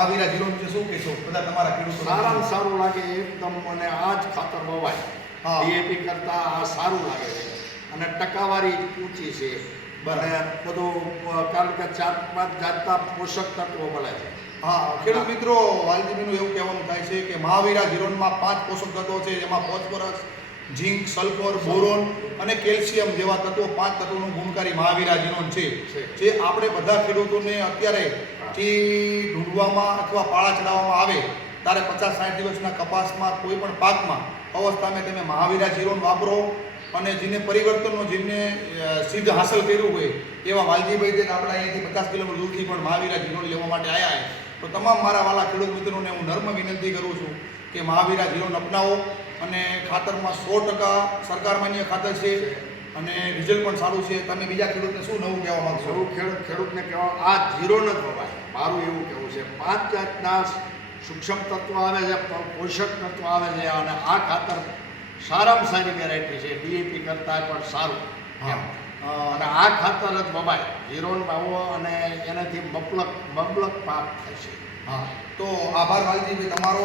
મહાવીરા zero વિશે શું કહેશો બધા તમારા ખેડૂતો? સારામાં સારું લાગે એકદમ, અને આ જ ખાતર વવાય. હા. ડીએપી કરતાં આ સારું લાગે છે અને ટકાવારી ઊંચી છે. અને બધું કારણ કે 4-5 જાતના પોષક તત્વો મળે છે. હા, ખેડૂત મિત્રો, વાલજીભાઈનું એવું કહેવાનું થાય છે કે મહાવીરા જીરોનમાં 5 પોષક તત્વો છે, જેમાં ફોસ્ફરસ, ઝીંક, સલ્ફર, બોરોન અને કેલ્શિયમ જેવા તત્વો 5 તત્વોનું ગુણકારી મહાવીરા જીરોન છે, જે આપણે બધા ખેડૂતોને અત્યારે જે ઢૂંઢવામાં અથવા પાળા ચડાવવામાં આવે ત્યારે 50-60 દિવસના કપાસમાં કોઈ પણ પાકમાં અવસ્થામાં તમે મહાવીરા જીરોન વાપરો. અને જેને પરિવર્તનનો જેમને સિદ્ધ હાંસલ કર્યું હોય એવા વાલજીભાઈ તેને આપણા અહીંયાથી 50 કિલોમીટર દૂરથી પણ મહાવીરા જીરોન લેવા માટે આવ્યા છે. તો તમામ મારા વાલા ખેડૂત મિત્રોને હું નર્મ વિનંતી કરું છું કે મહાવીરા જીરોન અપનાવો. અને ખાતરમાં 100% સરકાર માન્ય ખાતર છે અને રિઝલ્ટ પણ સારું છે. તમે બીજા ખેડૂતને શું નવું કહેવા માંગશો? ખેડૂતને કહેવા આ જીરોન જ વવાય, મારું એવું કહેવું છે. 5 જાતના સૂક્ષ્મ તત્વો આવે છે, પોષક તત્વો આવે છે, અને આ ખાતર સારામાં સારી વેરાયટી છે, ડીએપી કરતાં પણ સારું. હા. અને આ ખાતર જ વવાય, જીરોન વાવો અને એનાથી મબલક પાક થાય છે. હા, તો આભાર વાલજીભાઈ તમારો.